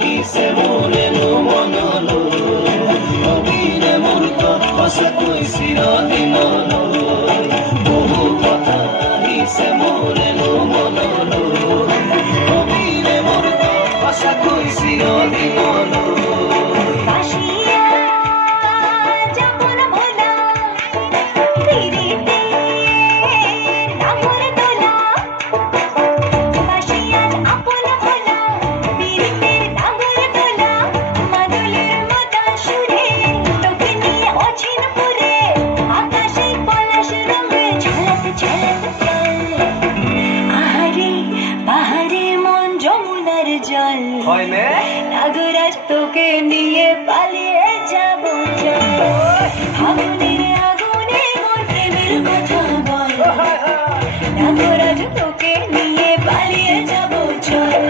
আহিছে মোৰেনো মনলৈ অবিৰে মোৰ সঁচাকৈ চিৰদিনলৈ বহু কথা আহিছে মোৰেনো মনলৈ অবিৰে মোৰ সঁচাকৈ চিৰদিনলৈ নাগরাজ তোকে নিয়ে পালিয়ে যাব আগুনে আগুনে মোর প্রেমের কথা বল নাগরাজ তোকে নিয়ে পালিয়ে যাব চল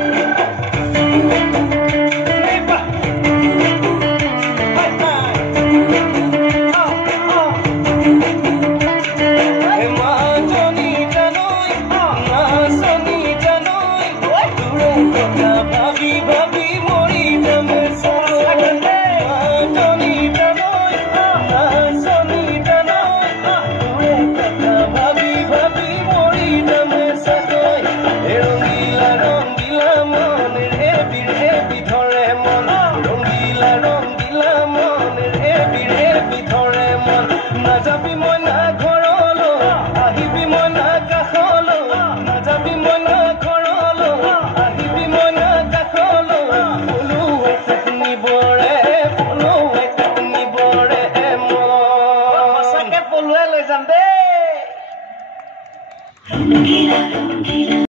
নাযাবি মই না ঘৰলৈ আহিবি মই না কাষলৈ নাযাবি মই না ঘৰলৈ আহিবি মই না কাষলৈ পলুৱাই তাক নিবৰে মই সঁচাকে পলুৱাই লৈ যাম দেই